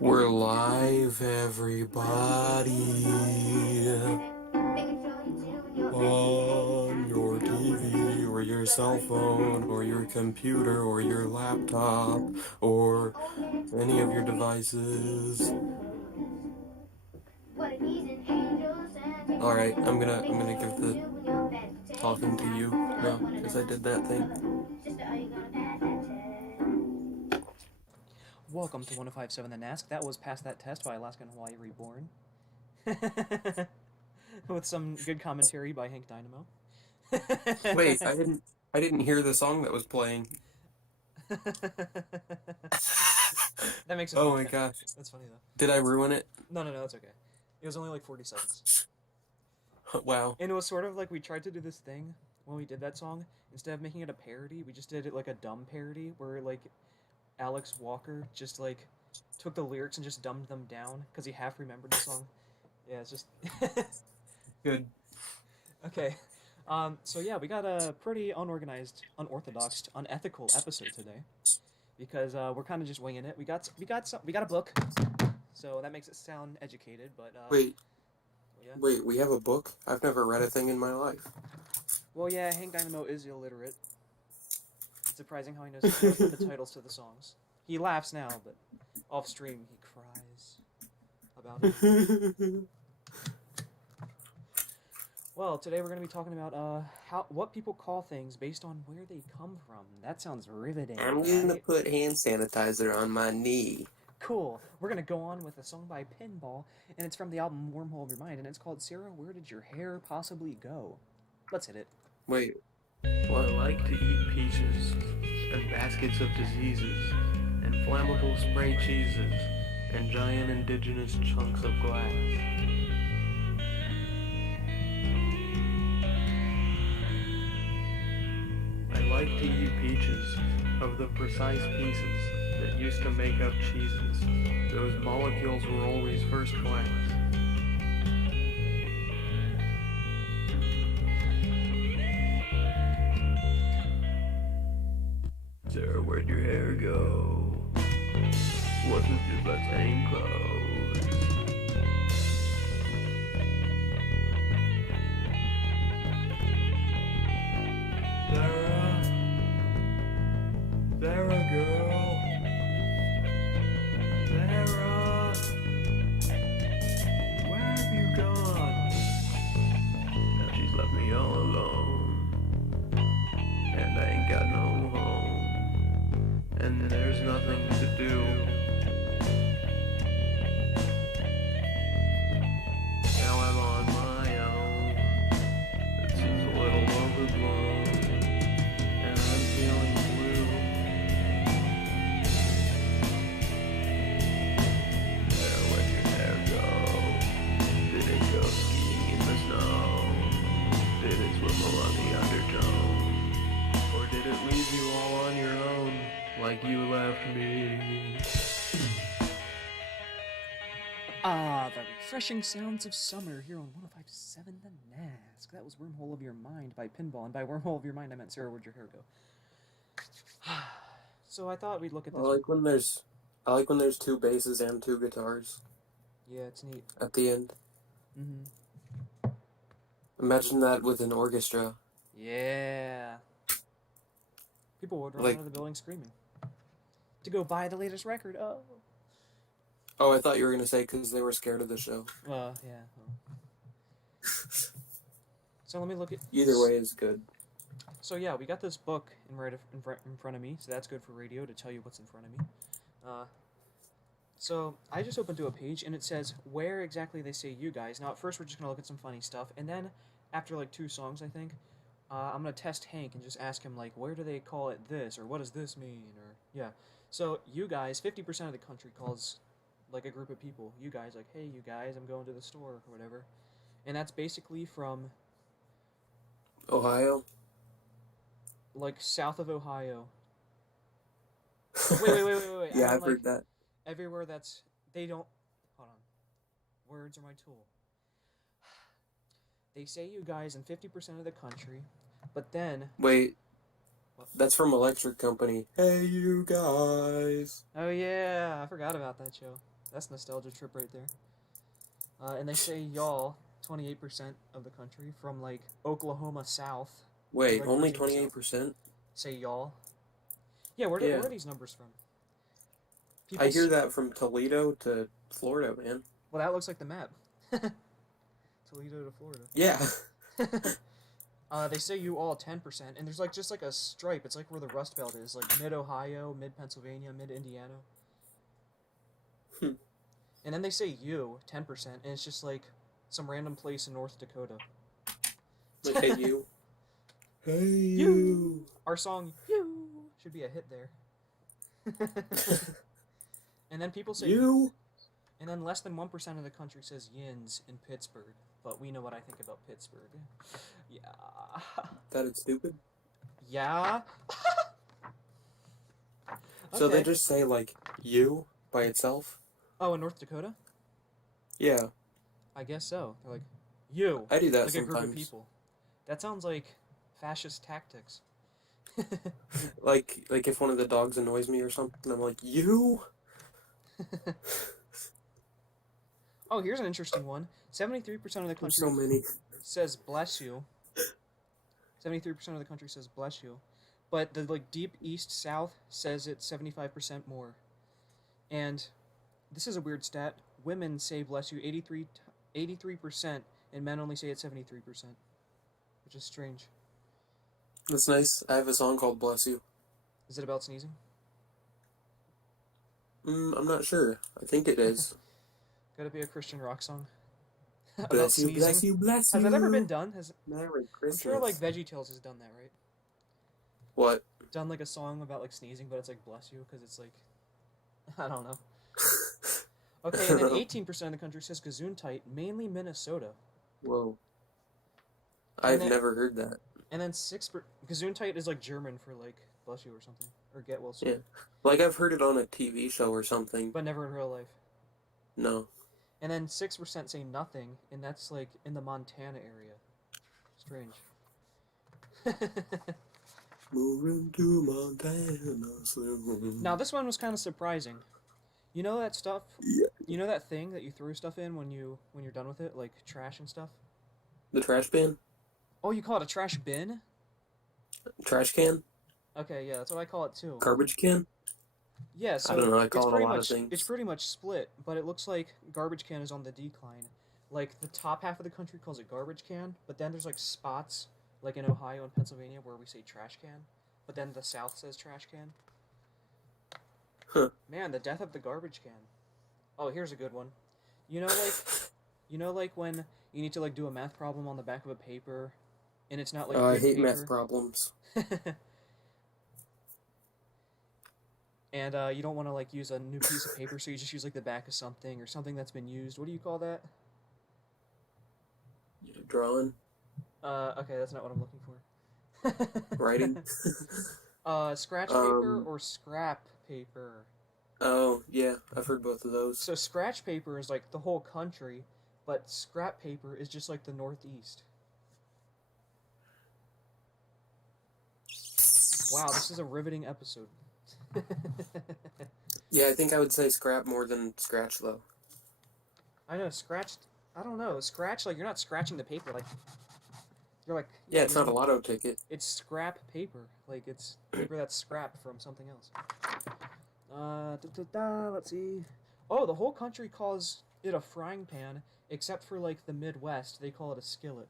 We're live, everybody. On your TV, or your cell phone, or your computer, or your laptop, or any of your devices. Alright, I'm gonna give the talking to you now, because I did that thing. Welcome to 1057 The Nask. That was Past That Test by Alaska and Hawaii Reborn. With some good commentary by Hank Dynamo. Wait, I didn't hear the song that was playing. That makes it Oh funny. my gosh. That's funny though. Did I ruin it? No, it's okay. It was only like 40 seconds. Wow. And it was sort of like we tried to do this thing when we did that song. Instead of making it a parody, we just did it like a dumb parody where like Alex Walker just like took the lyrics and just dumbed them down because he half remembered the song. Yeah, it's just Good. okay. So yeah, we got a pretty unorganized, unorthodox, unethical episode today because we're kind of just winging it. We got a book, so that makes it sound educated. But Wait, yeah. wait, we have a book? I've never read a thing in my life. Well, yeah, Hank Dynamo is illiterate. It's surprising how he knows the titles to the songs. He laughs now, but off stream he cries about it. Well, today we're going to be talking about what people call things based on where they come from. That sounds riveting. I'm gonna put hand sanitizer on my knee. Cool. We're going to go on with a song by Pinball, and it's from the album Wormhole of Your Mind, and it's called Sarah, Where Did Your Hair Possibly Go? Let's hit it. Wait, I like to eat peaches and baskets of diseases and flammable spray cheeses and giant indigenous chunks of glass. I like to eat peaches of the precise pieces that used to make up cheeses. Those molecules were always first class. Sarah, where'd your hair go? Wasn't your butt staying closed? Sarah? Sarah, girl? Sarah? Where have you gone? Now she's left me all alone, and I ain't got no home, and there's nothing to do. Now I'm on my own. It seems a little overblown, and I'm feeling blue. Sarah, where'd your hair go? Did it go skiing in the snow? Did it swim along the undertone? Or did it leave you all on your own, like you left me? The refreshing sounds of summer here on 1057 The Nask. That was Wormhole of Your Mind by Pinball, and by Wormhole of Your Mind I meant Sarah, Where'd Your Hair Go? So I thought we'd look at I this. like when there's two basses and two guitars Yeah, it's neat. at the end. Mm-hmm. Imagine that with an orchestra. Yeah. People would run Like- out of the building screaming. To go buy the latest record. Oh. Oh, I thought you were gonna say because they were scared of the show. Well, yeah. Well. So let me look at. Either way is good. So yeah, we got this book in front of me, so that's good for radio to tell you what's in front of me. So I just opened to a page and it says where exactly they say you guys. Now at first we're just gonna look at some funny stuff, and then after like 2 songs I think, I'm gonna test Hank and just ask him like where do they call it this, or what does this mean, or yeah. So you guys, 50% of the country calls like a group of people you guys, like hey you guys, I'm going to the store or whatever, and that's basically from Ohio? like south of Ohio. Wait. Yeah, I mean, I've heard like, that. everywhere that's they don't. Hold on. Words are my tool. They say you guys in 50% of the country, but then. Wait, What? that's from Electric Company. Hey, you guys. Oh yeah, I forgot about that show. That's nostalgia trip right there. And they say y'all 28% of the country from like Oklahoma South. Wait, Like only Virginia South. 28%? Say y'all. Yeah, where Yeah. are these numbers from? I hear that from Toledo to Florida, man. Well, that looks like the map. Toledo to Florida. Yeah. They say you all 10%, and there's like just like a stripe. It's like where the Rust Belt is, like mid Ohio, mid Pennsylvania, mid Indiana. And then they say you 10%, and it's just like some random place in North Dakota. Like, hey, you. Hey, you. Our song "You" should be a hit there. And then people say You. And then less than 1% of the country says yins in Pittsburgh. But we know what I think about Pittsburgh. Yeah. That it's stupid? Yeah. So they Okay. just say, like, you by itself? Oh, in North Dakota? Yeah. I guess so. They're like, you. I do that like sometimes. a group of people. That sounds like fascist tactics. Like if one of the dogs annoys me or something, I'm like, you? Oh, here's an interesting one. 73% of the country So many. says bless you. 73% of the country says bless you. But the like deep east south says it's 75% more. And this is a weird stat. Women say bless you 83%, and men only say it 73%. Which is strange. That's nice. I have a song called Bless You. Is it about sneezing? I'm not sure. I think it is. Gotta be a Christian rock song. About Bless you, sneezing. bless you, bless you. Has that ever been done? Merry I'm Christmas. sure like VeggieTales has done that, right? What? Done like a song about like sneezing, but it's like bless you because it's like I don't know. Okay, and then 18% of the country says Gesundheit, mainly Minnesota. Whoa. And I've then- never heard that. And then Gesundheit is like German for like bless you or something, or get well soon. Yeah. Like I've heard it on a TV show or something. But never in real life. No. And then 6% say nothing, and that's like in the Montana area. Strange. Moving to Montana soon. Now this one was kind of surprising. You know that stuff? Yeah. You know that thing that you throw stuff in when you're done with it, like trash and stuff? The trash bin? Oh, you call it a trash bin? Trash can? Okay, yeah, that's what I call it too. Garbage can? Yeah, so I don't know, I it's call it a pretty lot of much things. it's pretty much split, but it looks like garbage can is on the decline. Like the top half of the country calls it garbage can, but then there's like spots like in Ohio and Pennsylvania where we say trash can, but then the South says trash can. Huh. Man, the death of the garbage can. Oh, here's a good one. You know like when you need to like do a math problem on the back of a paper and it's not like I good hate paper. math problems. And you don't want to like use a new piece of paper, so you just use like the back of something or something that's been used. What do you call that? Drawing? Okay, that's not what I'm looking for. Writing? Scratch paper or scrap paper? Oh, yeah, I've heard both of those. So scratch paper is like the whole country, but scrap paper is just like the Northeast. Wow, this is a riveting episode. Yeah, I think I would say scrap more than scratch, though. I know, scratched. I don't know. Scratch, like, you're not scratching the paper. Like, you're like. Yeah, it's not a lotto ticket. It's scrap paper. Like, it's paper that's scrapped from something else. Let's see. Oh, the whole country calls it a frying pan, except for, like, the Midwest. They call it a skillet.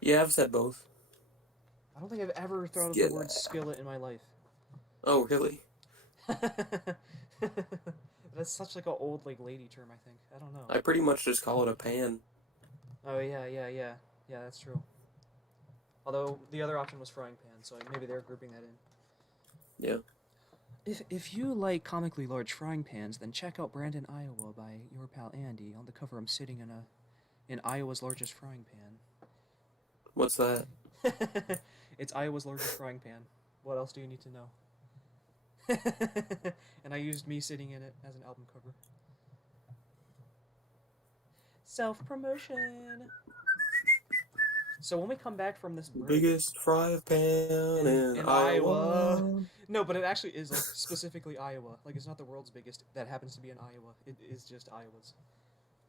Yeah, I've said both. I don't think I've ever thrown out the word skillet in my life. Oh, really? That's such like an old like lady term, I think. I don't know. I pretty much just call it a pan. Oh yeah, that's true. Although the other option was frying pan, so maybe they're grouping that in. Yeah. If you like comically large frying pans, then check out Brandon, Iowa by your pal Andy. On the cover, I'm sitting in Iowa's largest frying pan. What's that? It's Iowa's largest frying pan. What else do you need to know? And I used me sitting in it as an album cover. Self-promotion. So when we come back from this break, Biggest fry pan in Iowa. No, but it actually is like specifically Iowa. Like it's not the world's biggest. That happens to be in Iowa. It is just Iowa's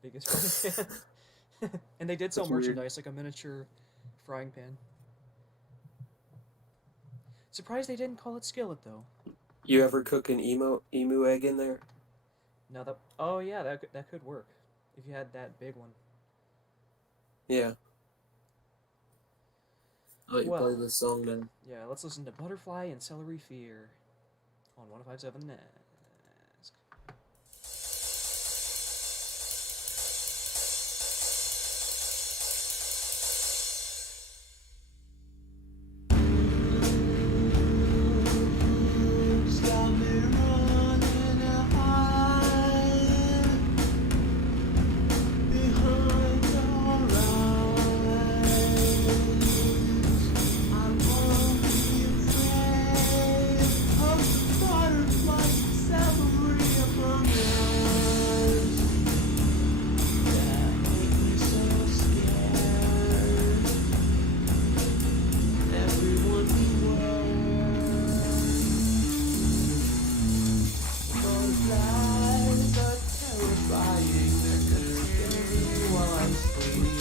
biggest frying pan. And they did sell That's weird. merchandise like a miniature frying pan. Surprised they didn't call it skillet though. You ever cook an emu egg in there? No, that. Oh yeah, that could work if you had that big one. Yeah. I'll let you Well. play this song then. Yeah, let's listen to Butterfly and Celery Fear on 1057 Nask. Stop me running a hide behind your eyes. I won't be afraid of the butterflies and celery among us that make me so scared. Everyone beware. Butterflies are terrifying, they're gonna scare me while I sleep.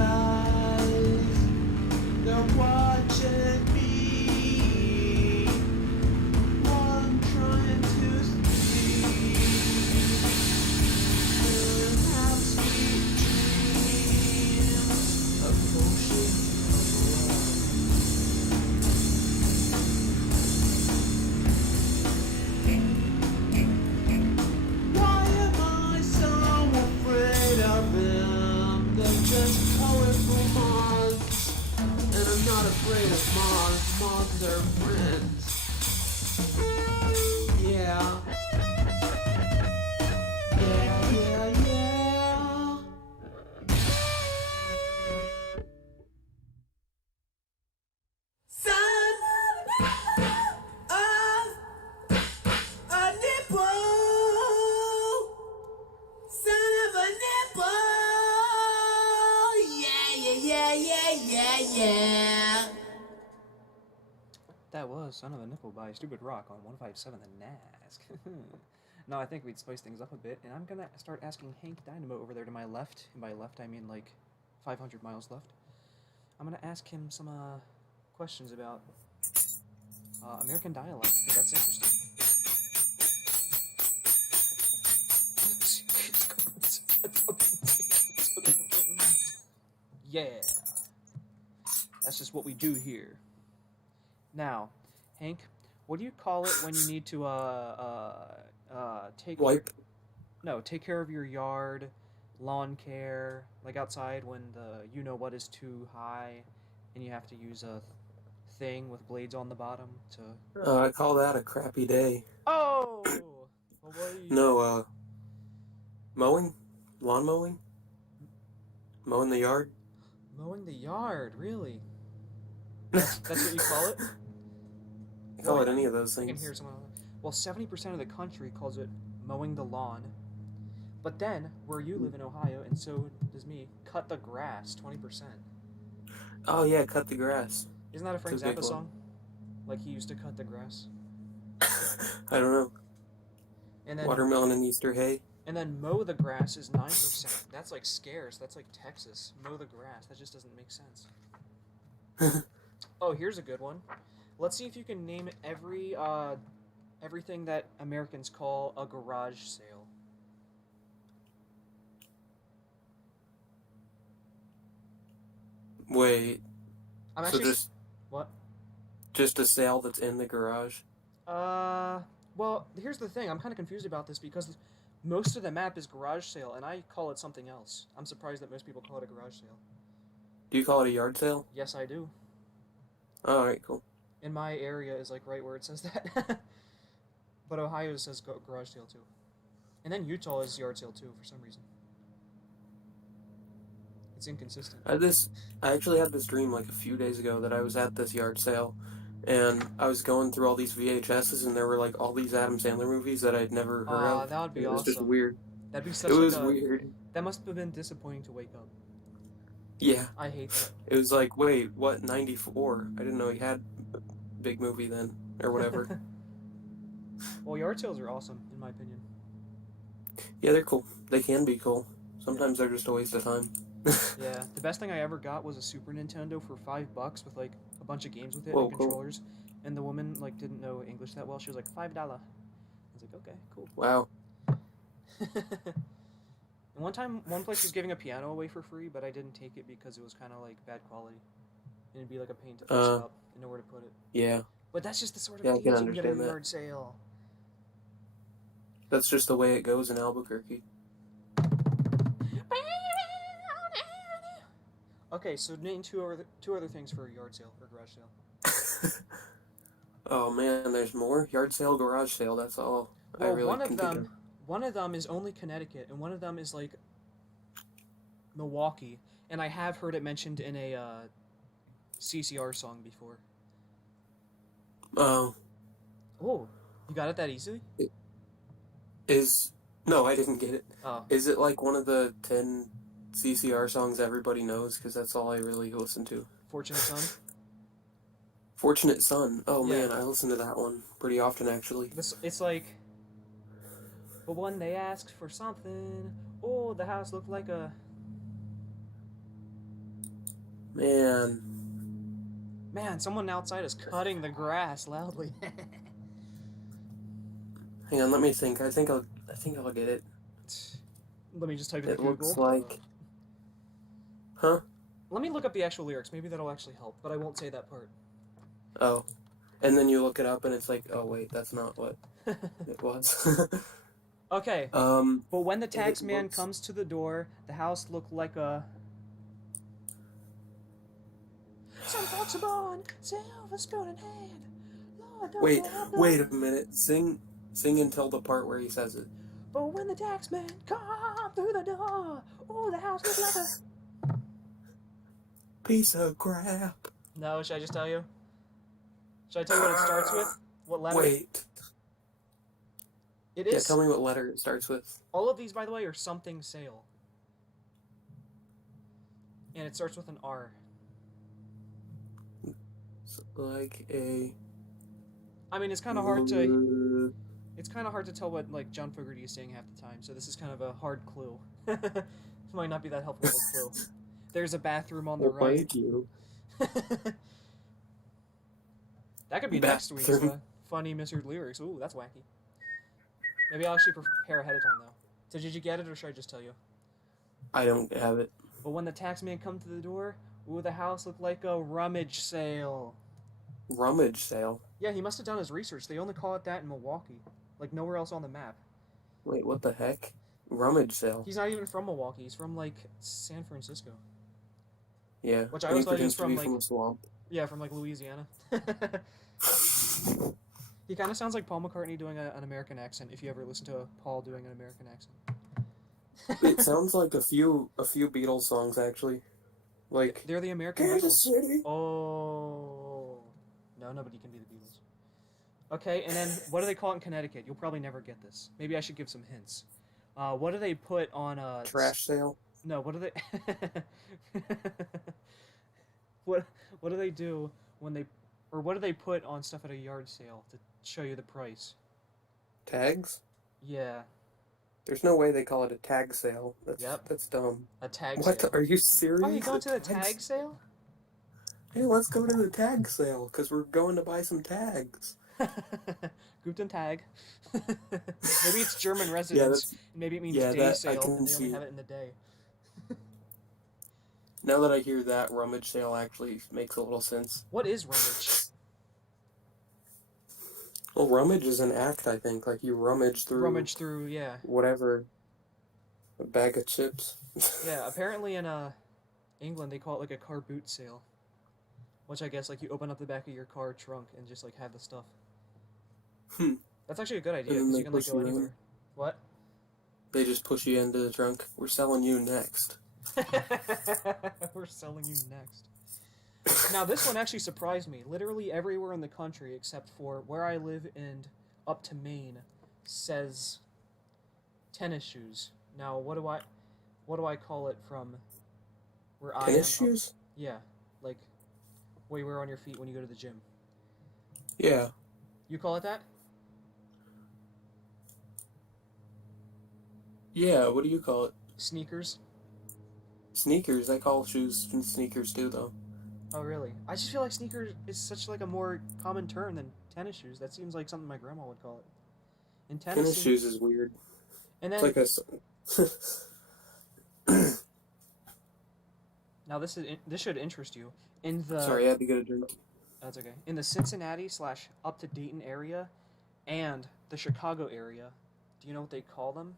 Butterflies, they're watching me while I'm trying to sleep. And have sweet dreams of potions of love. Why am I so afraid of them? They're just colorful moths. And I'm not afraid of moths. Moths are friends. Yeah. Yeah, yeah, yeah. Son of a nipple. Son of a nipple. Yeah. That was Son of a Nipple by Stupid Rock on 1057 The Nask. No, I think we'd spice things up a bit, and I'm gonna start asking Hank Dynamo over there to my left, and by left I mean like 500 miles left. I'm gonna ask him some questions about American dialect, because that's interesting. Yeah, that's just what we do here. Now, Hank, what do you call it when you need to take Wipe. take care of your yard, lawn care, like outside when the you know what is too high, and you have to use a thing with blades on the bottom to. I call that a crappy day. Oh, well, what do you... No, mowing? Lawn mowing? Mowing the yard? Mowing the yard, really? That's what you call it? I call it any of those I can things. hear someone. Well, 70% of the country calls it mowing the lawn. But then, where you live in Ohio, and so does me, cut the grass, 20%. Oh yeah, cut the grass. Isn't that a Frank It's a big Zappa one. song? Like he used to cut the grass. I don't know. And then Watermelon and Easter hay. and then mow the grass is 9%. That's like scarce. That's like Texas. Mow the grass. That just doesn't make sense. Oh, here's a good one. Let's see if you can name everything that Americans call a garage sale. Wait, I'm so actually what? just a sale that's in the garage? Well, here's the thing. I'm kind of confused about this because most of the map is garage sale, and I call it something else. I'm surprised that most people call it a garage sale. Do you call it a yard sale? Yes, I do. Oh, alright, cool. In my area is like right where it says that. But Ohio says garage sale too. And then Utah is yard sale too for some reason. It's inconsistent. I actually had this dream like a few days ago that I was at this yard sale, and I was going through all these VHSs, and there were like all these Adam Sandler movies that I'd never heard of. That would be It was awesome. just weird. That'd be such It like was a... weird. That must have been disappointing to wake up. Yeah. I hate that. It was like, wait, what, 94? I didn't know he had a big movie then, or whatever. Well, yard sales are awesome, in my opinion. Yeah, they're cool. They can be cool. Sometimes they're just a waste of time. Yeah, the best thing I ever got was a Super Nintendo for $5 with like a bunch of games with it Whoa, and cool. controllers. And the woman like didn't know English that well. She was like $5. I was like, okay, cool. Wow. And one place was giving a piano away for free, but I didn't take it because it was kind of like bad quality. And it'd be like a pain to fix it up and know where to put it. Yeah. But that's just the sort of Yeah, I deals can you can get at a understand that. yard sale. That's just the way it goes in Albuquerque. Okay, so name two other things for a yard sale or garage sale. Oh man, there's more. Yard sale, garage sale. That's all I Well, really one can of think them, one of them is only Connecticut, and one of them is like Milwaukee. And I have heard it mentioned in a CCR song before. Oh, Oh, you got it that easily? no, I didn't get it. Oh, Is it like one of the 10 CCR songs everybody knows? Because that's all I really listen to. Fortunate Son. Fortunate Son. Oh Yeah. man, I listen to that one pretty often actually. It's like, but when they asked for something, oh, the house looked like a... Man, someone outside is cutting the grass loudly. Hang on, let me think. I think I'll get it. Let me just type in It Google. looks like... Huh? Let me look up the actual lyrics. Maybe that'll actually help, but I won't say that part. Oh. And then you look it up and it's like, oh wait, that's not what it was. Okay. Um, But when the tax man looks- comes to the door, the house looked like a... Some folks are born, silver spoon in hand. Lord, don't wait, they have wait them? a minute. Sing until the part where he says it. But when the tax man come through the door, oh, the house looked like a... Piece of crap. No, should I just tell you? Should I tell you what it starts with? What letter? Wait. It Yeah, is... tell me what letter it starts with. All of these, by the way, are something sale. And it starts with an R. It's like a... I mean, it's kind of hard to... It's kind of hard to tell what like John Fogerty is saying half the time, so this is kind of a hard clue. This might not be that helpful of a clue. There's a bathroom on the Well, right. thank you. That could be next week's Bathroom. funny misheard lyrics. Ooh, that's wacky. Maybe I'll actually prepare ahead of time though. So did you get it, or should I just tell you? I don't have it. But when the tax man come to the door, ooh, the house looked like a rummage sale. Rummage sale. Yeah, he must have done his research. They only call it that in Milwaukee. Like, nowhere else on the map. Wait, what the heck? Rummage sale. He's not even from Milwaukee. He's from, like, San Francisco. Yeah. Which I and always he thought he was pretends to be from, like... a swamp. Yeah, from, like, Louisiana. He kind of sounds like Paul McCartney doing an American accent, if you ever listen to Paul doing an American accent. It sounds like a few Beatles songs, actually. Like... They're the American Kansas Beatles. City! Oh... No, nobody can be the Beatles. Okay, and then what do they call it in Connecticut? You'll probably never get this. Maybe I should give some hints. What do they put on a... Trash sale? No, what do they... what do they do when they... Or what do they put on stuff at a yard sale to show you the price? Tags? Yeah. There's no way they call it a tag sale. That's dumb. A tag What? sale. Are you serious? Oh, you going to the tag sale? Hey, let's go to the tag sale, because we're going to buy some tags. Guten Tag. Maybe it's German residents. Maybe it means day sale, and they only have it in the day. Now that I hear that, rummage sale actually makes a little sense. What is rummage? Well, rummage is an act, I think. Like, you rummage through... Yeah. Whatever. A bag of chips. Yeah, apparently in England they call it like a car boot sale. Which I guess, like, you open up the back of your car trunk and just, like, have the stuff. That's actually a good idea, because you can, like, go anywhere. What? They just push you into the trunk. We're selling you next. We're selling you next. Now, this one actually surprised me. Literally everywhere in the country, except for where I live and up to Maine, says tennis shoes. Now, what do I call it from where I Tennis am up? shoes? Yeah, like what you wear on your feet when you go to the gym. Yeah. You call it that? Yeah, what do you call it? Sneakers? Sneakers. I call shoes sneakers too, though. Oh, really? I just feel like sneakers is such like a more common term than tennis shoes. That seems like something my grandma would call it. And tennis Tennis seems. shoes is weird. And It's then like a. now this should interest you. In the Sorry, I had to get a drink. That's okay. In the Cincinnati slash up to Dayton area, and the Chicago area, do you know what they call them?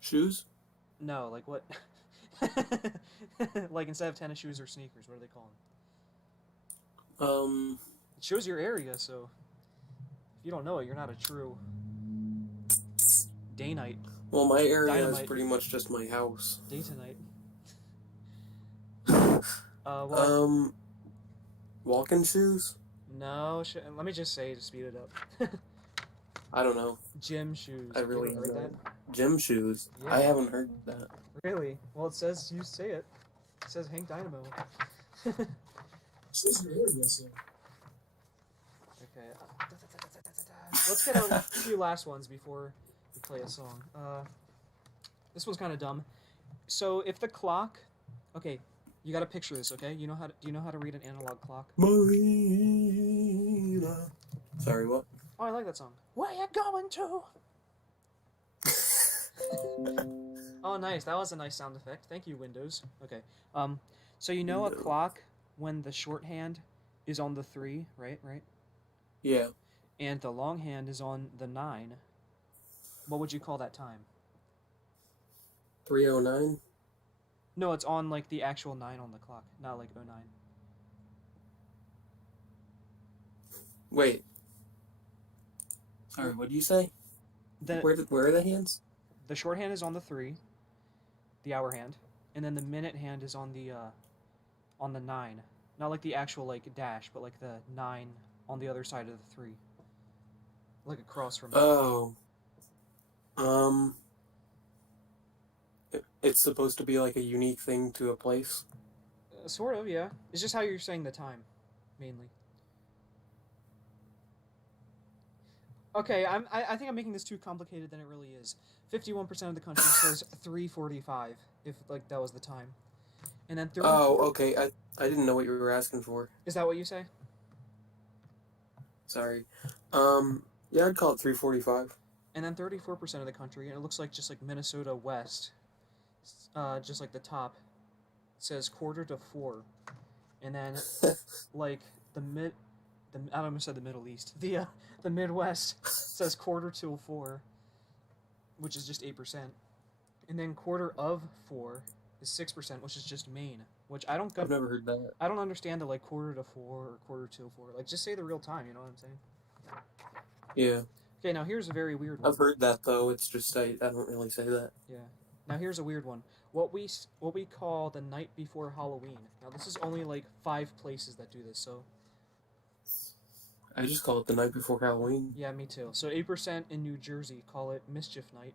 Shoes? No, like what? Like instead of tennis shoes or sneakers, what do they call them? It shows your area, so if you don't know it, you're not a true Daynite. Well, my area is Dynamite. pretty much just my house. Daytonite. Well, Walking shoes? no. Let me just say to speed it up. I don't know. Gym shoes. I Have you really ever heard don't. that? Gym shoes? Yeah. I haven't heard that. Really? Well, it says you say it. It says Hank Dynamo. Shoes your area, so. Okay. Let's get a few last ones before we play a song. This one's kind of dumb. So if the clock, okay, you got to picture this, okay? Do you know how to read an analog clock? Marina. Sorry, what? Oh, I like that song. Where you going to? Oh, nice. That was a nice sound effect. Thank you, Windows. Okay. So you know a clock when the shorthand is on the 3, right? Yeah. And the longhand is on the 9. What would you call that time? 309? No, it's on like the actual 9 on the clock, not like 09. Wait. Sorry, what did you say? Where are the hands? The shorthand is on the 3, the hour hand, and then the minute hand is on the 9. Not like the actual like dash, but like the 9 on the other side of the 3. Like across from it. Oh. It's supposed to be like a unique thing to a place. Sort of, yeah. It's just how you're saying the time, mainly. Okay, I think I'm making this too complicated than it really is. 51% of the country says 3:45, if like that was the time, and then 34. Oh, okay. I didn't know what you were asking for. Is that what you say? Sorry. Yeah, I'd call it 3:45. And then 34% of the country, and it looks like just like Minnesota West, just like the top, says 3:45, and then like I almost said the Middle East. The Midwest says 3:45, which is just 8%, and then 3:45 is 6%, which is just Maine. Which I don't. I've never heard that. I don't understand the like 3:45 or 3:45. Like just say the real time. You know what I'm saying? Yeah. Okay, now here's a very weird one. I've heard that though. It's just I don't really say that. Yeah. Now here's a weird one. What we call the night before Halloween. Now this is only like 5 places that do this. So. I just call it the night before Halloween. Yeah, me too. So 8% in New Jersey call it Mischief Night.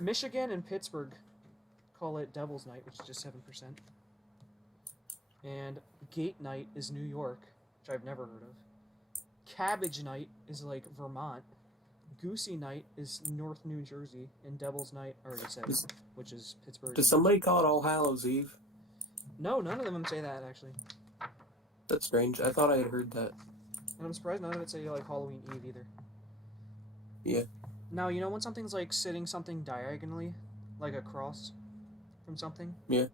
Michigan and Pittsburgh call it Devil's Night, which is just 7%. And Gate Night is New York, which I've never heard of. Cabbage Night is like Vermont. Goosey Night is North New Jersey. And Devil's Night, I already said, which is Pittsburgh. Does somebody call it All Hallows Eve? No, none of them say that, actually. That's strange. I thought I had heard that. And I'm surprised none of it say like Halloween Eve either. Yeah. Now, you know when something's like sitting something diagonally? Like across from something? Yeah.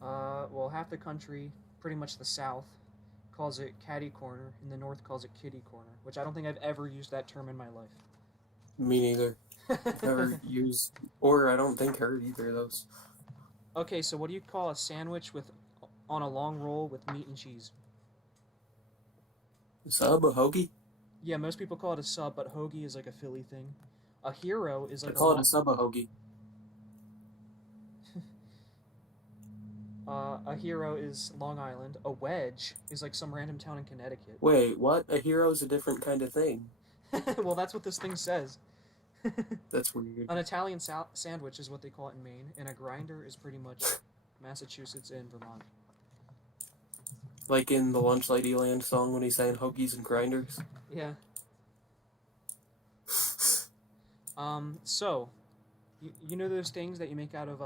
Well, half the country, pretty much the South, calls it catty corner, and the North calls it kitty corner, which I don't think I've ever used that term in my life. Me neither. Never used, or I don't think heard either of those. Okay, so what do you call a sandwich on a long roll with meat and cheese? Sub, a hoagie? Yeah, most people call it a sub, but hoagie is like a Philly thing. A hero is like I call it a sub, a hoagie. A hero is Long Island. A wedge is like some random town in Connecticut. Wait, what? A hero is a different kind of thing. Well, that's what this thing says. That's weird. An Italian sandwich is what they call it in Maine, and a grinder is pretty much Massachusetts and Vermont. Like in the Lunch Lady Land song when he's saying hoagies and grinders. Yeah. So, you know those things that you make out of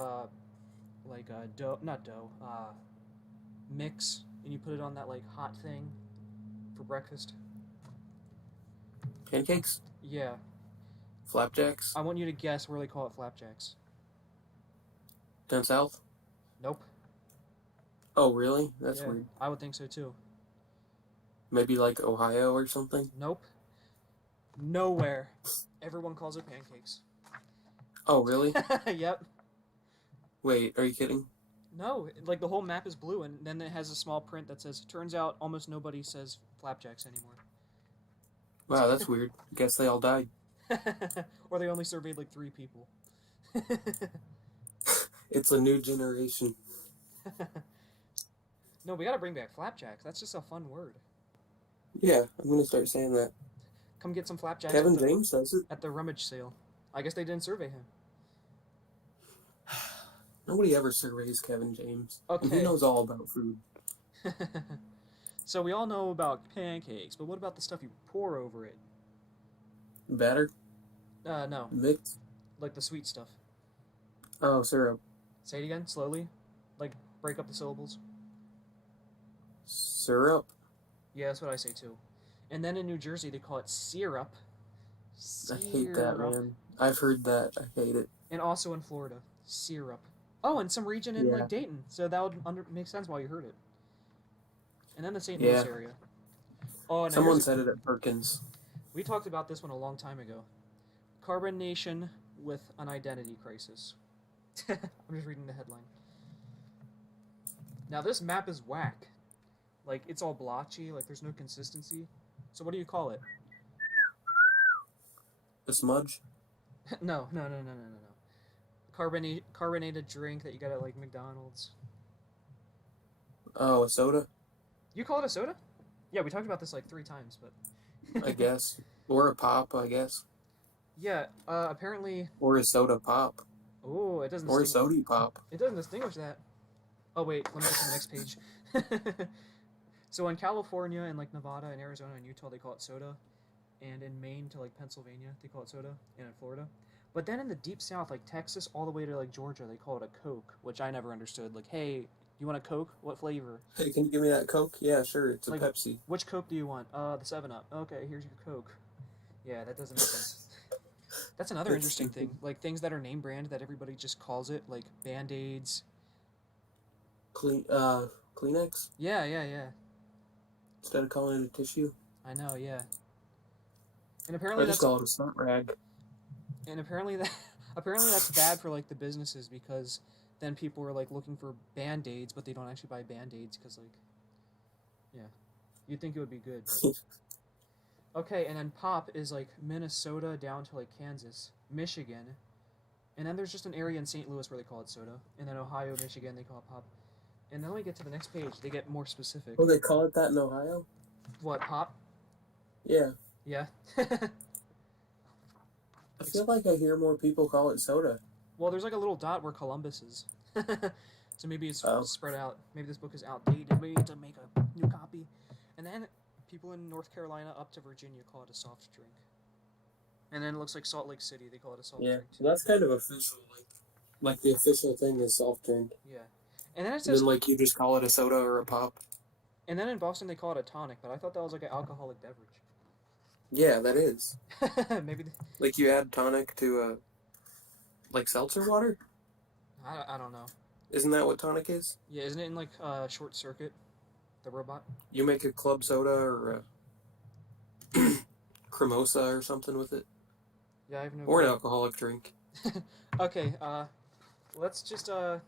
like dough, not dough, mix, and you put it on that like hot thing for breakfast? Pancakes? Yeah. Flapjacks? I want you to guess where they call it flapjacks. Down south? Nope. Oh, really? That's Yeah, weird. I would think so too. Maybe like Ohio or something? Nope. Nowhere. Everyone calls it pancakes. Oh, really? Yep. Wait, are you kidding? No, like the whole map is blue, and then it has a small print that says, "Turns out almost nobody says flapjacks anymore." Wow, that's weird. Guess they all died. Or they only surveyed like 3 people. It's a new generation. No, we gotta bring back flapjacks. That's just a fun word. Yeah, I'm gonna start saying that. Come get some flapjacks Kevin James does it. at the rummage sale. I guess they didn't survey him. Nobody ever surveys Kevin James. Okay. And he knows all about food. So we all know about pancakes, but what about the stuff you pour over it? Batter? No. Mix? Like the sweet stuff. Oh, syrup. Say it again, slowly. Like, break up the syllables. Syrup? Yeah, that's what I say too. And then in New Jersey, they call it syrup. I hate that, man. I've heard that. I hate it. And also in Florida, syrup. Oh, and some region in like Dayton. So that would make sense why you heard it. And then the St. Louis area. Oh, and someone said it at Perkins. We talked about this one a long time ago. Carbon Nation with an identity crisis. I'm just reading the headline. Now this map is whack. Like, it's all blotchy, like there's no consistency. So what do you call it? A smudge? No. Carbonated drink that you get at like McDonald's. Oh, a soda? You call it a soda? Yeah, we talked about this like 3 times, but I guess. Or a pop, I guess. yeah, apparently. Or a soda pop. Oh, it doesn't. Or a sody pop. It doesn't distinguish that. Oh wait, let me get to the next page. So in California and like Nevada and Arizona and Utah, they call it soda, and in Maine to like Pennsylvania, they call it soda, and in Florida. But then in the deep south, like Texas, all the way to like Georgia, they call it a Coke, which I never understood. Like, hey, you want a Coke? What flavor? Hey, can you give me that Coke? Yeah, sure. It's a like, Pepsi. Which Coke do you want? The 7-Up. Okay, here's your Coke. Yeah, that doesn't make sense. That's another interesting thing. Like things that are name brand that everybody just calls it, like Band-Aids. Kleenex? Yeah. Instead of calling it a tissue? I know, yeah. And apparently I just call it a snot rag. And apparently that's bad for like the businesses, because then people are like looking for Band-Aids, but they don't actually buy Band-Aids because like, yeah, you'd think it would be good. But... Okay, and then pop is like Minnesota down to like Kansas, Michigan, and then there's just an area in St. Louis where they call it soda, and then Ohio, Michigan, they call it pop. And then when we get to the next page, they get more specific. Oh, they call it that in Ohio? What, pop? Yeah. Yeah. I feel like I hear more people call it soda. Well, there's like a little dot where Columbus is. So maybe it's spread out. Maybe this book is outdated. Maybe we need to make a new copy. And then people in North Carolina up to Virginia call it a soft drink. And then it looks like Salt Lake City, they call it a soft drink too. Yeah, that's kind of official. Like the official thing is soft drink. Yeah. And then it says... And then, like, you just call it a soda or a pop. And then in Boston they call it a tonic, but I thought that was like an alcoholic beverage. Yeah, that is. Maybe... Like, you add tonic to, like, seltzer water? I don't know. Isn't that what tonic is? Yeah, isn't it in, like, Short Circuit? The robot? You make a club soda or a cremosa or something with it. Yeah, I have no... Or an alcoholic drink. Okay, let's just, do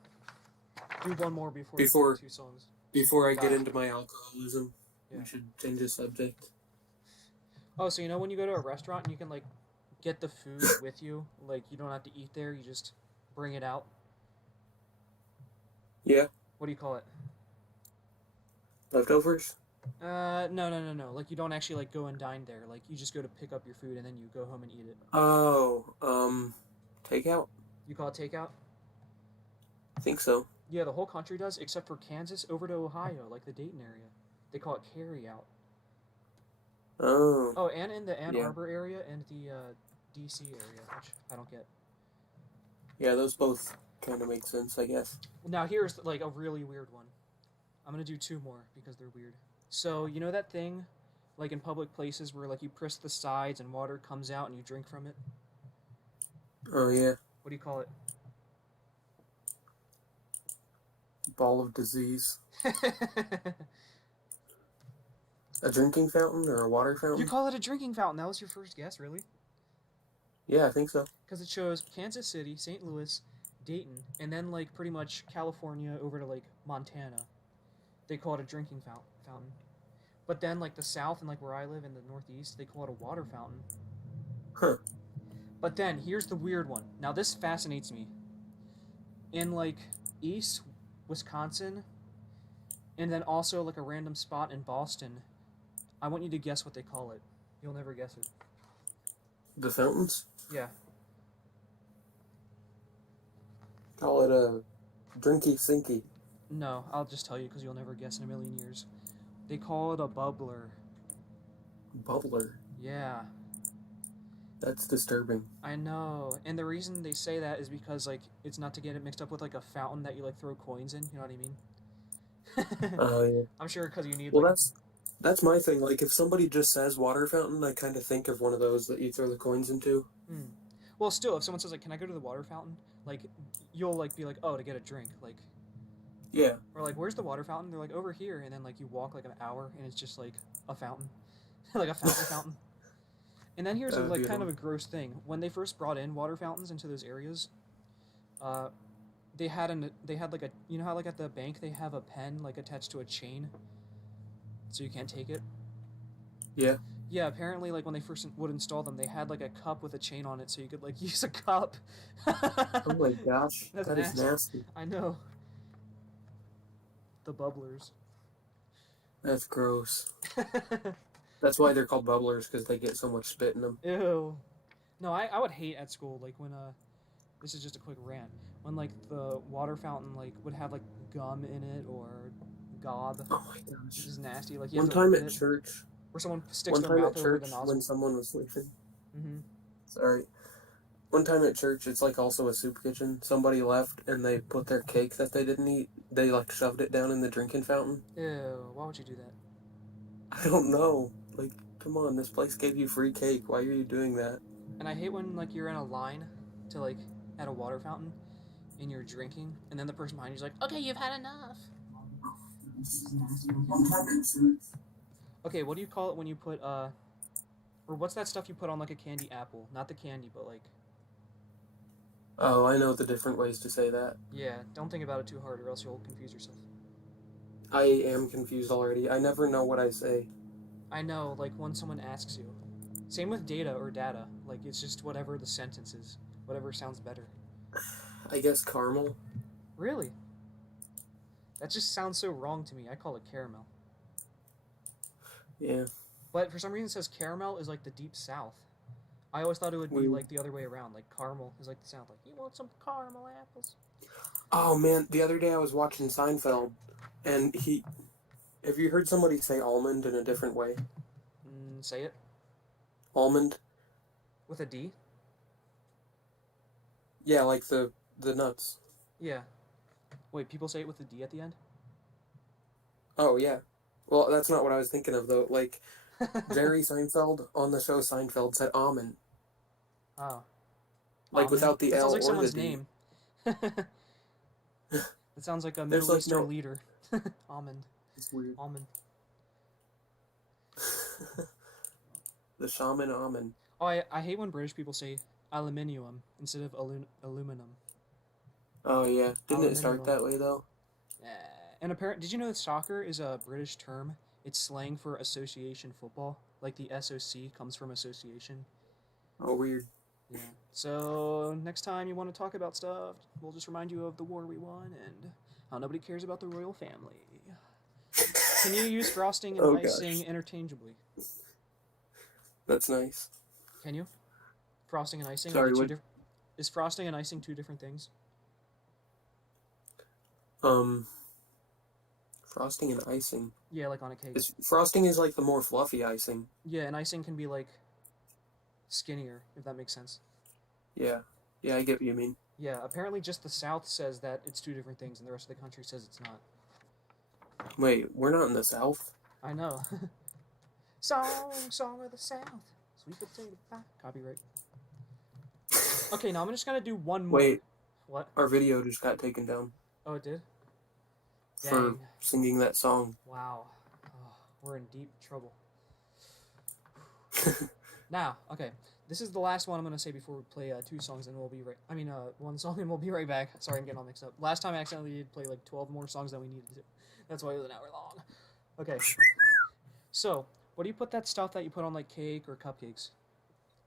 one more before we do 2 songs. Before I get into my alcoholism, yeah. We should change the subject. Oh, so you know when you go to a restaurant and you can, like, get the food with you? Like, you don't have to eat there, you just bring it out? Yeah. What do you call it? Leftovers? No. Like, you don't actually, like, go and dine there. Like, you just go to pick up your food and then you go home and eat it. Oh, takeout? You call it takeout? I think so. Yeah, the whole country does, except for Kansas over to Ohio, like the Dayton area. They call it carry out. Oh, Oh, and in the Ann yeah. Arbor area and the DC area, which I don't get. Yeah, those both kind of make sense, I guess. Now, here's, like, a really weird one. I'm gonna do two more because they're weird. So, you know that thing, like, in public places where, like, you press the sides and water comes out and you drink from it? Oh, yeah. What do you call it? Ball of disease. A drinking fountain or a water fountain? You call it a drinking fountain. That was your first guess, really? Yeah, I think so. Because it shows Kansas City, St. Louis, Dayton, and then, like, pretty much California over to, like, Montana. They call it a drinking fountain. But then, like, the South and, like, where I live in the Northeast, they call it a water fountain. Huh. But then, here's the weird one. Now, this fascinates me. In, like, East Wisconsin, and then also, like, a random spot in Boston, I want you to guess what they call it. You'll never guess it. The fountains? Yeah. Call it a drinky sinky. No, I'll just tell you because you'll never guess in a million years. They call it a bubbler. Bubbler. Yeah. That's disturbing. I know. And the reason they say that is because, like, it's not to get it mixed up with, like, a fountain that you, like, throw coins in. You know what I mean? Oh, yeah. I'm sure because you need, Well, like... that's my thing. Like, if somebody just says water fountain, I kind of think of one of those that you throw the coins into. Well, still, if someone says, like, can I go to the water fountain? Like, you'll, like, be like, oh, to get a drink. Like... Yeah. Or, like, where's the water fountain? They're like, over here. And then, like, you walk, like, an hour, and it's just, like, a fountain. Like, a fountain. And then here's, like, kind of a gross thing. When they first brought in water fountains into those areas, they had, like, a... You know how, like, at the bank they have a pen, like, attached to a chain? So you can't take it? Yeah. Yeah, apparently, like, when they first would install them, they had, like, a cup with a chain on it so you could, like, use a cup. Oh my gosh. That's That is nasty. I know. The bubblers. That's gross. That's why they're called bubblers, because they get so much spit in them. Ew. No, I would hate at school, like, when, this is just a quick rant, when, like, the water fountain, like, would have, like, gum in it, or gob. Oh my gosh. Which is nasty. Like, you One have to time lick at it, church, or someone sticks their mouth over the nozzle. when someone was sleeping. Mm-hmm. Sorry. One time at church, it's like also a soup kitchen. Somebody left and they put their cake that they didn't eat. They like shoved it down in the drinking fountain. Ew, why would you do that? I don't know. Like, come on, this place gave you free cake. Why are you doing that? And I hate when, like, you're in a line to, like, at a water fountain and you're drinking, and then the person behind you's like, okay, you've had enough. Okay, what do you call it when you put, or what's that stuff you put on, like, a candy apple? Not the candy, but, like... Oh, I know the different ways to say that. Yeah, don't think about it too hard or else you'll confuse yourself. I am confused already. I never know what I say. I know, like, when someone asks you. Same with data or data. Like, it's just whatever the sentence is. Whatever sounds better. I guess caramel. Really? That just sounds so wrong to me. I call it caramel. Yeah. But for some reason it says caramel is like the deep south. I always thought it would be like the other way around. Like caramel is like the south. Like, you want some caramel apples? Oh man, the other day I was watching Seinfeld, and have you heard somebody say almond in a different way? Say it. Almond? With a D? Yeah, like the nuts. Yeah. Wait, people say it with a D at the end? Oh, yeah. Well, that's not what I was thinking of, though. Like, Jerry Seinfeld on the show Seinfeld said almond. Oh. Like, Almond? without the that L sounds like or someone's the D. name. It sounds like a Middle like Eastern leader. Almond. It's weird. Almond. The shaman almond. Oh, I hate when British people say aluminium instead of aluminum. Oh, yeah. Didn't it start that way, though? And did you know that soccer is a British term? It's slang for association football. Like the SOC comes from association. Oh, weird. Yeah. So next time you want to talk about stuff, we'll just remind you of the war we won and how nobody cares about the royal family. Can you use frosting and Oh, icing gosh. interchangeably? That's nice. Can you? Frosting and icing, are they Sorry, two what? different? Is frosting and icing two different things? Um, frosting and icing. Yeah, like on a cake. Frosting is like the more fluffy icing. Yeah, and icing can be like skinnier, if that makes sense. Yeah. Yeah, I get what you mean. Yeah, apparently just the South says that it's two different things, and the rest of the country says it's not. Wait, we're not in the South? I know. Song of the South. Sweet potato pie. Copyright. Okay, now I'm just gonna do one more. Wait, What? our video just got taken down Oh, it did? for Dang. singing that song. Wow. Oh, we're in deep trouble. Now, okay. This is the last one I'm gonna say before we play two songs, and we'll be right. One song, and we'll be right back. Sorry, I'm getting all mixed up. Last time I accidentally did play like 12 more songs than we needed to. That's why it was an hour long. Okay. So, what do you put that stuff that you put on like cake or cupcakes?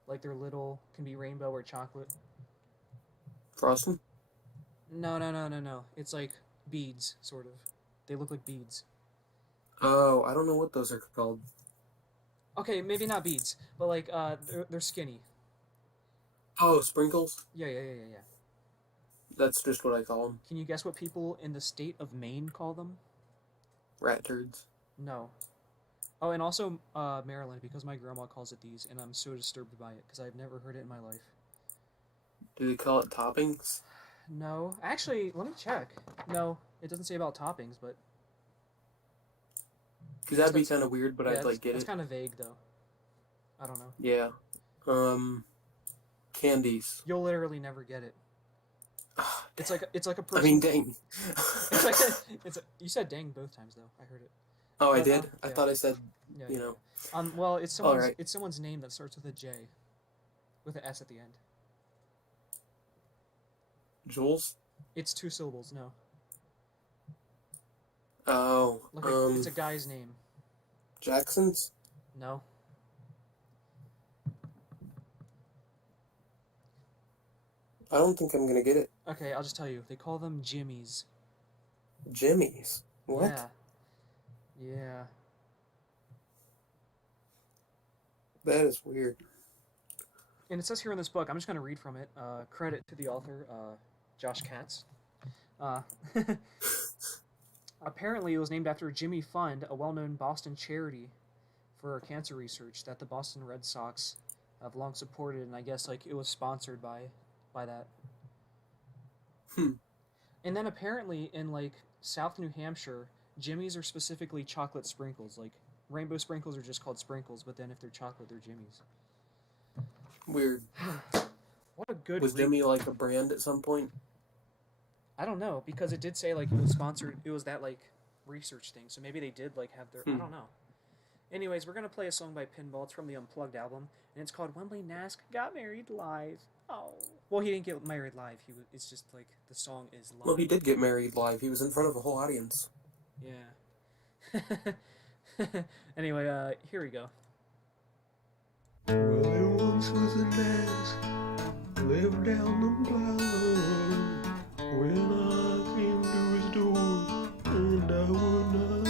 Like they're little, can be rainbow or chocolate. Frosting? No. It's like beads, sort of. They look like beads. Oh, I don't know what those are called. Okay, maybe not beads, but like they're skinny. Oh, sprinkles? Yeah. That's just what I call them. Can you guess what people in the state of Maine call them? Rat turds. No. Oh, and also Maryland, because my grandma calls it these, and I'm so disturbed by it because I've never heard it in my life. Do they call it toppings? No, actually, let me check. No, it doesn't say about toppings, but Because that'd be kind of weird, but yeah, I'd like get it's it. kind of vague though. I don't know. Yeah. Candies. You'll literally never get it. It's like a person. I mean, dang. It's like you said dang both times though. I heard it. Oh, I But, did? I yeah. thought I said, Yeah, you know. Well, it's Alright. someone's name that starts with a J, with an S at the end. Jules? It's 2 syllables. No, Oh, it's a guy's name. Jackson's? No. I don't think I'm gonna get it. Okay, I'll just tell you. They call them Jimmies. Jimmy's? What? Yeah. Yeah. That is weird. And it says here in this book, I'm just going to read from it. Credit to the author, Josh Katz. Apparently, it was named after Jimmy Fund, a well-known Boston charity for cancer research that the Boston Red Sox have long supported, and I guess like it was sponsored by that. And then apparently in like South New Hampshire, Jimmys are specifically chocolate sprinkles. Like rainbow sprinkles are just called sprinkles, but then if they're chocolate, they're Jimmys. Weird. What a good Was Jimmy like a brand at some point? I don't know, because it did say like it was sponsored. It was that like research thing, so maybe they did like have their. I don't know. Anyways, we're gonna play a song by Pinball. It's from the Unplugged album, and it's called "Wembley Nask Got Married Live." Oh, well, he didn't get married live. It's just like the song is live. Well, he did get married live. He was in front of a whole audience. Yeah. Anyway, here we go. Well, there once was a Nask, lived down the block. When I came to his door, and I would not,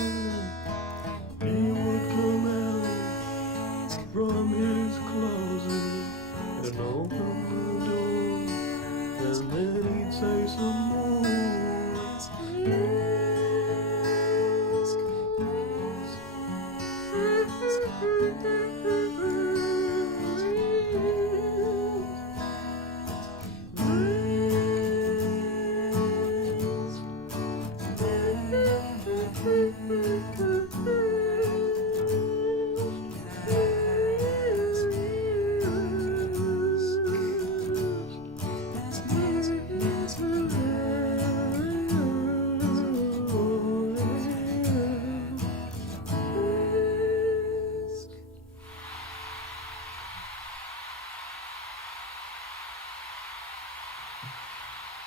he would come out from his closet and open the door, and then he'd say some more.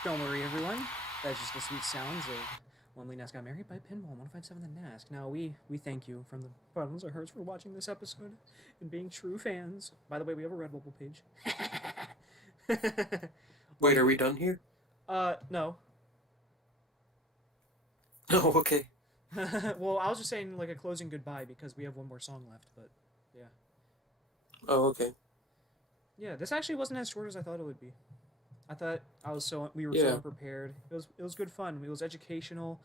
Don't worry, everyone. That's just the sweet sounds of Wembley Nask Got Married by Pinball 157 The Nask. Now, we thank you from the bottoms of our hearts for watching this episode and being true fans. By the way, we have a Redbubble page. Wait, are we done here? No. Oh, okay. Well, I was just saying like a closing goodbye because we have one more song left, but yeah. Oh, okay. Yeah, this actually wasn't as short as I thought it would be. I thought we were so Yeah. unprepared. It was good fun. It was educational.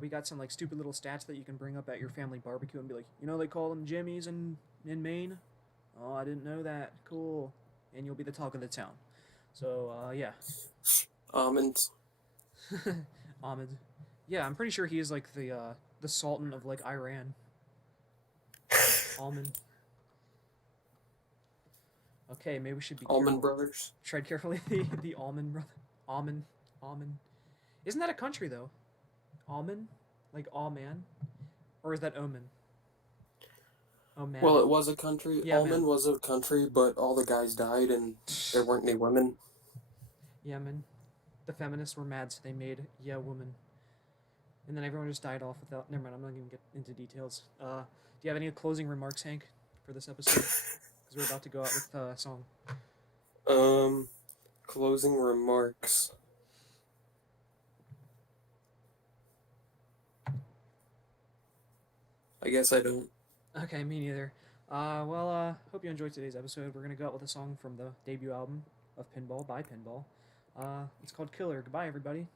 We got some like stupid little stats that you can bring up at your family barbecue and be like, they call them Jimmys in Maine. Oh, I didn't know that. Cool. And you'll be the talk of the town. So yeah, Almonds. Ahmed. Yeah, I'm pretty sure he is like the Sultan of like Iran. Almond. Okay, maybe we should be Almond careful. Brothers. Tread carefully. The almond brother. Almond. Isn't that a country though? Almond, like all man, or is that Omen? Oh man. Well, it was a country. Yeah, Almond man. was a country, but all the guys died and there weren't any women. Yeah, man. The feminists were mad, so they made Yeah Woman, and then everyone just died off without. Never mind. I'm not gonna get into details. Do you have any closing remarks, Hank, for this episode? Because we're about to go out with a song. Closing remarks. I guess I don't. Okay, me neither. Hope you enjoyed today's episode. We're gonna go out with a song from the debut album of Pinball by Pinball. It's called Killer. Goodbye, everybody.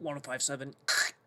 1057.